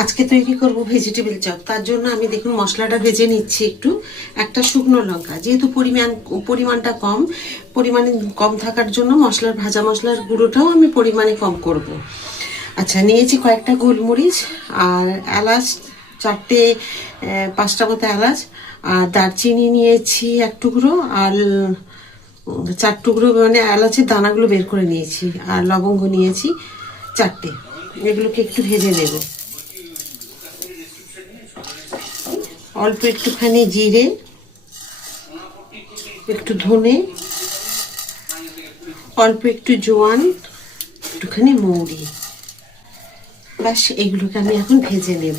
আজকে তৈরি করব ভেজিটেবল চপ। তার জন্য আমি দেখুন মশলাটা ভেজে নিচ্ছি একটু। একটা শুকনো লঙ্কা, যেহেতু পরিমাণটা কম, পরিমাণে কম থাকার জন্য ভাজা মশলার গুঁড়োটাও আমি পরিমাণে কম করব। আচ্ছা, নিয়েছি কয়েকটা গোলমরিচ আর এলাচ, চারটে পাঁচটা মতো এলাচ, আর দারচিনি নিয়েছি এক টুকরো, আর চার টুকরো মানে এলাচের দানাগুলো বের করে নিয়েছি, আর লবঙ্গ নিয়েছি চারটে। এগুলোকে একটু ভেজে নেব। অল্প একটুখানি জিরে, একটু ধনে, অল্প একটু জোয়ান, একটুখানি মৌরি। ব্যাস, এগুলোকে আমি এখন ভেজে নেব।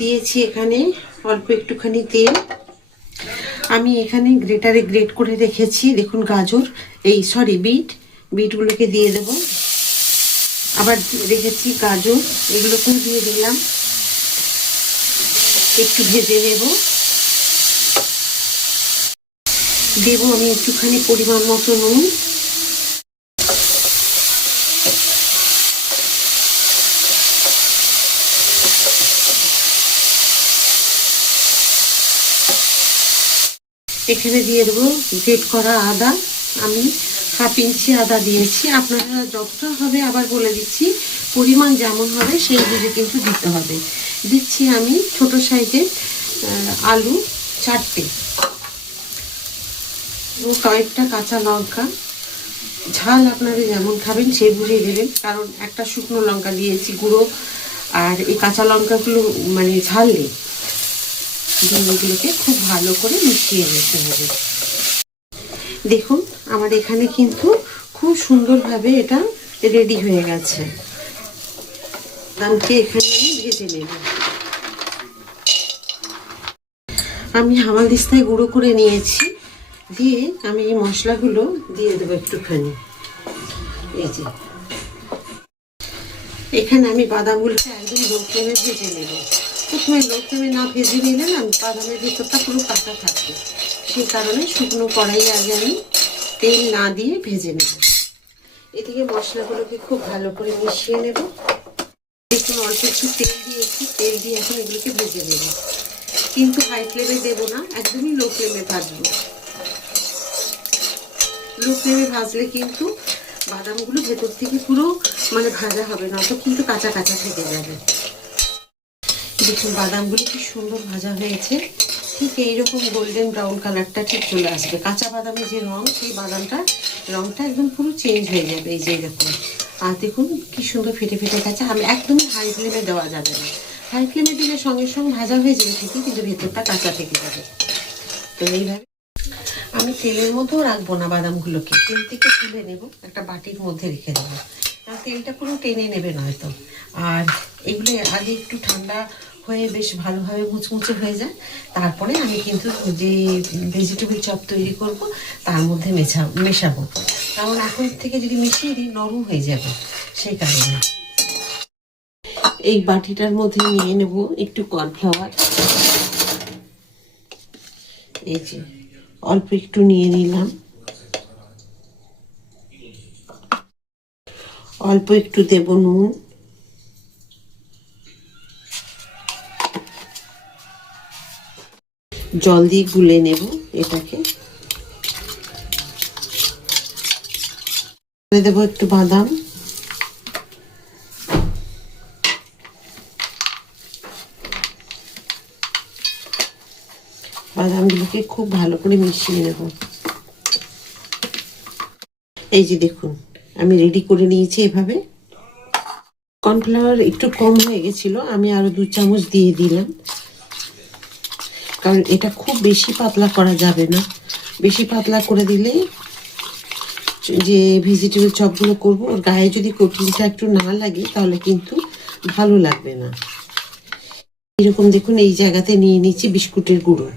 দিয়েছি এখানে অল্প একটুখানি তেল। আমি এখানে গ্রেটারে গ্রেট করে রেখেছি দেখুন গাজর, বিটগুলোকে দিয়ে দেব। আবার রেখেছি গাজর, এগুলোকেও দিয়ে দিলাম। একটু ভেজে নেব। দেব আমি একটুখানি পরিমাণ মতো নুন। এখানে দিয়ে দেবো গ্রেট করা আদা। আমি হাফ ইঞ্চি আদা দিয়েছি, আপনারা যতটা হবে আবার বলে দিচ্ছি, পরিমাণ যেমন হবে সেই বুঝে কিন্তু দিতে হবে। দিচ্ছি আমি ছোট সাইজের আলু চারটে ও কয়েকটা কাঁচা লঙ্কা। ঝাল আপনারা যেমন খাবেন সেই বুঝেই দেবেন, কারণ একটা শুকনো লঙ্কা দিয়েছি গুঁড়ো, আর এই কাঁচা লঙ্কাগুলো মানে ঝাল নেই। এগুলোকে খুব ভালো করে মিশিয়ে নিতে হবে। দেখুন আমার এখানে কিন্তু খুব সুন্দরভাবে এটা রেডি হয়ে গেছে। বাদামকে এখানে আমি ভেজে নেব। আমি হামালদিস্তায় গুঁড়ো করে নিয়েছি, দিয়ে আমি এই মশলাগুলো দিয়ে দেবো একটুখানি। এই যে এখানে আমি বাদামগুলোকে একদম লো ফ্লেমে ভেজে নেব। প্রথমে লো ফ্লেমে না ভেজে নিলে না বাদামের ভেতরটা পুরো কাঁচা থাকবে, সেই কারণে শুকনো কড়াই আগে আমি তেল না দিয়ে ভেজে নেব। এদিকে মশলাগুলোকে খুব ভালো করে মিশিয়ে নেব। দেখুন অল্প একটু তেল দিয়েছি, তেল দিয়ে এখন এগুলোকে ভেজে নেব, কিন্তু হাই ফ্লেমে দেবো না, একদমই লো ফ্লেমে ভাজবো। লো ফ্লেমে ভাজলে কিন্তু বাদামগুলো ভেতর থেকে পুরো মানে ভাজা হবে না, তো কিন্তু কাঁচা কাঁচা থেকে যাবে। দেখুন বাদামগুলো কি সুন্দর ভাজা হয়েছে, ঠিক এইরকম গোল্ডেন ব্রাউন কালারটা ঠিক চলে আসবে। কাঁচা বাদামের যে রঙ, সেই রঙটা একদম পুরো চেঞ্জ হয়ে যাবে। এই যে এরকম। আর দেখুন কি সুন্দর ফেটে ফেটে গেছে। আমি একদমই হাই ফ্লেমে দেওয়া যাবে না, হাই ফ্লেমে দিলে সঙ্গে সঙ্গে ভাজা হয়ে যাবে ঠিকই, কিন্তু ভেতরটা কাঁচা থেকে যাবে। তো এইভাবে আমি তেলের মধ্যেও রাখবো না বাদামগুলোকে, তেল থেকে তুলে নেব, একটা বাটির মধ্যে রেখে দেবো। আর তেলটা পুরো টেনে নেবে নয়তো। আর এগুলো আগে একটু ঠান্ডা হয়ে বেশ ভালোভাবে মুচমুচে হয়ে যায়, তারপরে আমি কিন্তু যে ভেজিটেবল চপ তৈরি করব তার মধ্যে মেশাবো, কারণ এখন থেকে যদি মিশিয়ে দিই নরম হয়ে যাবে, সেই কারণে। এই বাটিটার মধ্যে নিয়ে নেব একটু কর্নফ্লাওয়ার। এই যে অল্প একটু নিয়ে নিলাম, অল্প একটু দেব নুন, জল দিয়ে গুলে নেব এটাকে। দেবো একটু বাদাম, বাদামগুলোকে খুব ভালো করে মিশিয়ে নেব। এই যে দেখুন আমি রেডি করে নিয়েছি এভাবে। কর্নফ্লাওয়ার একটু কম হয়ে গেছিল, আমি আরো 2 চামচ দিয়ে দিলাম, কারণ এটা খুব বেশি পাতলা করা যাবে না। বেশি পাতলা করে দিলে যে ভেজিটেবল চপগুলো করবো ওর গায়ে যদি কোটিংটা একটু না লাগে তাহলে কিন্তু ভালো লাগবে না। এরকম দেখুন এই জায়গাতে নিয়ে নিচ্ছি বিস্কুটের গুঁড়ো।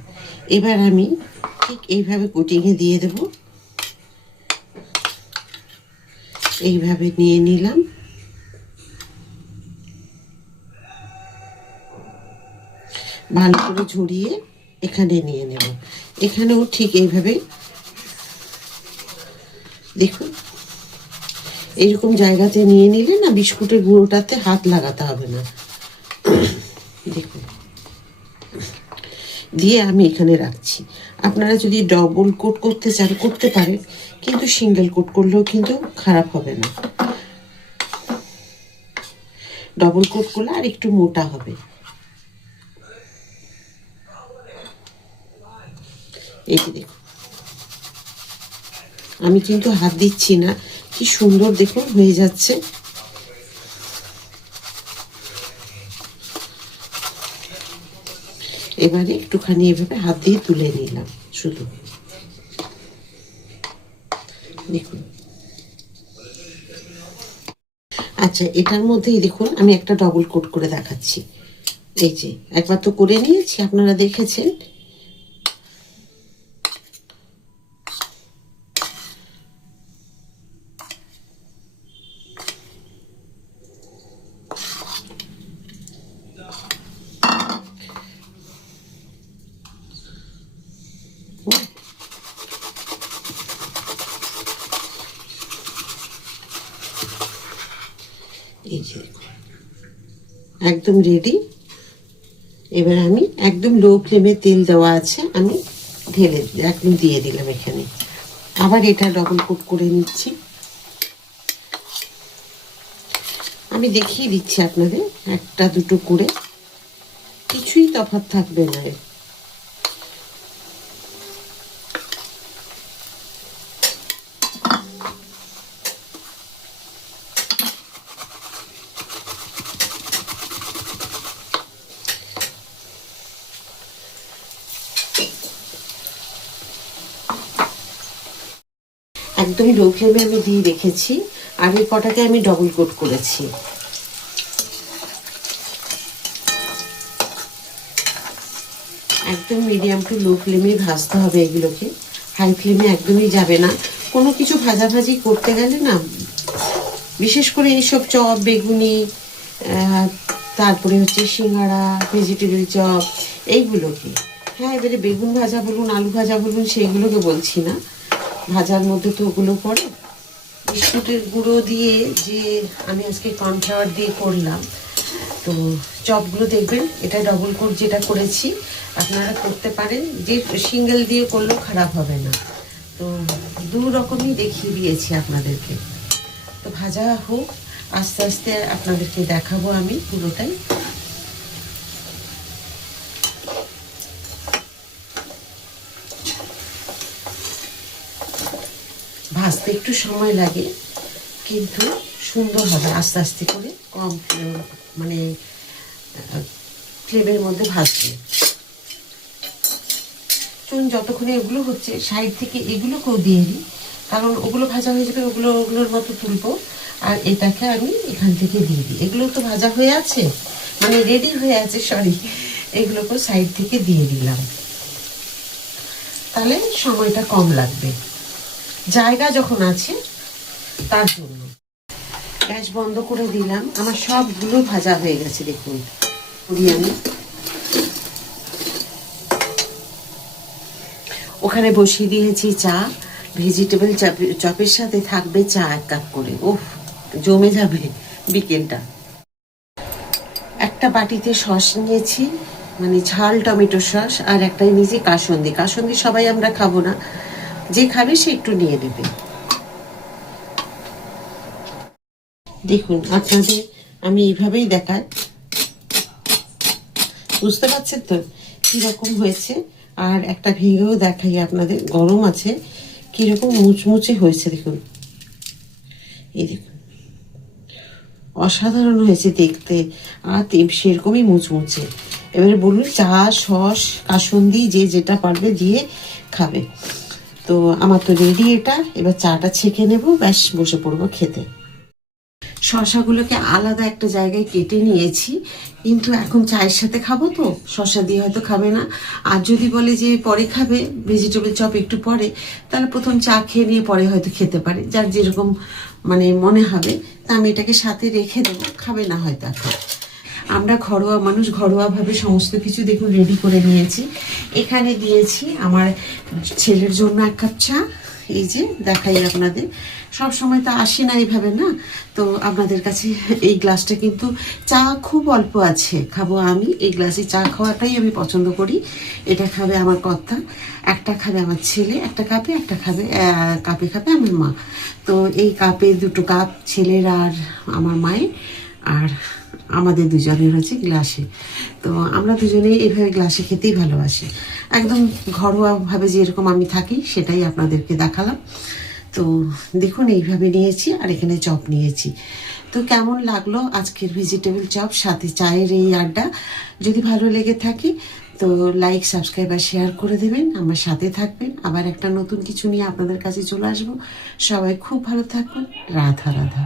এবার আমি ঠিক এইভাবে কোটিংয়ে দিয়ে দেব। এইভাবে নিয়ে নিলাম, ভালো করে ঝরিয়ে এখানে নিয়ে নেব। এখানেও ঠিক এইভাবে দেখুন এইরকম জায়গাতে নিয়ে নিলে না বিস্কুটের গুঁড়োটাতে হাত লাগাতে হবে না। দেখুন দিয়ে আমি এখানে রাখছি। আপনারা যদি ডবল কোট করতে চান করতে পারেন, কিন্তু সিঙ্গেল কোট করলেও কিন্তু খারাপ হবে না। ডবল কোট করলে আর একটু মোটা হবে। এই যে দেখুন আমি কিন্তু হাত দিচ্ছি না, কি সুন্দর দেখুন হয়ে যাচ্ছে। এবারে একটুখানি এভাবে হাত দিয়ে তুলে নিলাম শুধু, দেখুন। আচ্ছা এটার মধ্যেই দেখুন আমি একটা ডবল কোট করে দেখাচ্ছি। এই যে একবার তো করে নিয়েছি, আপনারা দেখেছেন। এই যে একদম রেডি। এবার আমি একদম লো ফ্লেমে তেল দেওয়া আছে, আমি ঢেলে একদম দিয়ে দিলাম এখানে। আবার এটা ডবল কোট করে নিচ্ছি। আমি দেখিয়ে দিচ্ছি আপনাদের একটা দুটো করে, কিছুই তফাৎ থাকবে না। একদম লো ফ্লেমে আমি দিয়ে রেখেছি, আর এই কটাকে আমি ডবল কোট করেছি। একদম মিডিয়াম টু লো ফ্লেমে ভাজতে হবে এগুলোকে, হাই ফ্লেমে একদমই যাবে না। কোনো কিছু ভাজাভাজি করতে গেলে না, বিশেষ করে এইসব চপ বেগুনি, তারপরে হচ্ছে সিঙ্গাড়া, ভেজিটেবল চপ, এইগুলোকে, হ্যাঁ এবারে বেগুন ভাজা বলুন আলু ভাজা বলুন সেইগুলোকে বলছি না, ভাজার মধ্যে তো ওগুলো পড়ে। বিস্কুটের গুঁড়ো দিয়ে যে আমি আজকে কর্নফ্লাওয়ার দিয়ে করলাম, তো চপগুলো দেখবেন এটা ডবল কোট যেটা করেছি আপনারা করতে পারেন, যে সিঙ্গেল দিয়ে করলেও খারাপ হবে না। তো দু রকমই দেখিয়ে দিয়েছি আপনাদেরকে। তো ভাজা হোক, আস্তে আস্তে আপনাদেরকে দেখাবো আমি পুরোটাই। ভাজতে একটু সময় লাগে, কিন্তু সুন্দর হবে আস্তে আস্তে করে, কম মানে ফ্লেমের মধ্যে ভাজবে। চুন যতক্ষণে এগুলো হচ্ছে সাইড থেকে এগুলোকেও দিয়ে দিই, কারণ ওগুলো ভাজা হয়ে যাবে, ওগুলোর মতো তুলবো। আর এটাকে আমি এখান থেকে দিয়ে দিই, এগুলো তো ভাজা হয়ে আছে, মানে রেডি হয়ে আছে, সরি, এগুলোকেও সাইড থেকে দিয়ে দিলাম, তাহলে সময়টা কম লাগবে, জায়গা যখন আছে তার জন্য। গ্যাস বন্ধ করে দিলাম, আমার সবগুলো ভাজা হয়ে গেছে। দেখুন আমি ওখানে বসিয়ে দিয়েছি চা, ভেজিটেবল চপের সাথে থাকবে চা 1 কাপ করে। ওহ জমে যাবে বিকেলটা। একটা বাটিতে সস নিয়েছি, মানে ঝাল টমেটো সস, আর একটা নিয়েছি কাসুন্দি। কাসুন্দি সবাই আমরা খাবো না, যে খাবে সে একটু নিয়ে নেবে। দেখুন আপনাদের আমি এইভাবেই দেখাই, বুঝতে পারছেন তো কিরকম হয়েছে। আর একটা ভেঙেও দেখাই আপনাদের, গরম আছে, কিরকম মুচমুচে হয়েছে দেখুন। এই দেখুন অসাধারণ হয়েছে দেখতে, আর সেরকমই মুচমুচে। এবারে বলুন চা সস কাসুন্দি যে যেটা পারবে দিয়ে খাবে। তো আমার তো রেডি এটা, এবার চাটা ছেঁকে নেব, ব্যাস বসে পড়বো খেতে। শসাগুলোকে আলাদা একটা জায়গায় কেটে নিয়েছি, কিন্তু এখন চায়ের সাথে খাবো তো শসা দিয়ে হয়তো খাবে না। আর যদি বলে যে পরে খাবে ভেজিটেবল চপ একটু পরে, তাহলে প্রথম চা খেয়ে নিয়ে পরে হয়তো খেতে পারে, যার যেরকম মানে মনে হবে। তা আমি এটাকে সাথে রেখে দেবো, খাবে না হয়তো এখন। আমরা ঘরোয়া মানুষ, ঘরোয়াভাবে সমস্ত কিছু দেখুন রেডি করে নিয়েছি। এখানে দিয়েছি আমার ছেলের জন্য 1 কাপ চা, এই যে দেখাই আপনাদের, সব সময় তো আসি না এইভাবে না, তো আপনাদের কাছে এই গ্লাসটা কিন্তু চা খুব অল্প আছে, খাবো আমি এই গ্লাসে চা খাওয়াটাই আমি পছন্দ করি। এটা খাবে আমার কর্তা, একটা খাবে আমার ছেলে একটা কাপে, একটা খাবে কাপে খাবে আমার মা। তো এই কাপে দুটো কাপ ছেলের আর আমার মায়ের, আর আমাদের দুজনের হচ্ছে গ্লাসে। তো আমরা দুজনেই এইভাবে গ্লাসে খেতেই ভালোবাসি, একদম ঘরোয়াভাবে যেরকম আমি থাকি সেটাই আপনাদেরকে দেখালাম। তো দেখুন এইভাবে নিয়েছি, আর এখানে চপ নিয়েছি। তো কেমন লাগলো আজকের ভেজিটেবল চপ সাথে চায়ের এই আড্ডা? যদি ভালো লেগে থাকে তো লাইক, সাবস্ক্রাইব আর শেয়ার করে দেবেন, আমার সাথে থাকবেন। আবার একটা নতুন কিছু নিয়ে আপনাদের কাছে চলে আসবো। সবাই খুব ভালো থাকুন। রাধা রাধা।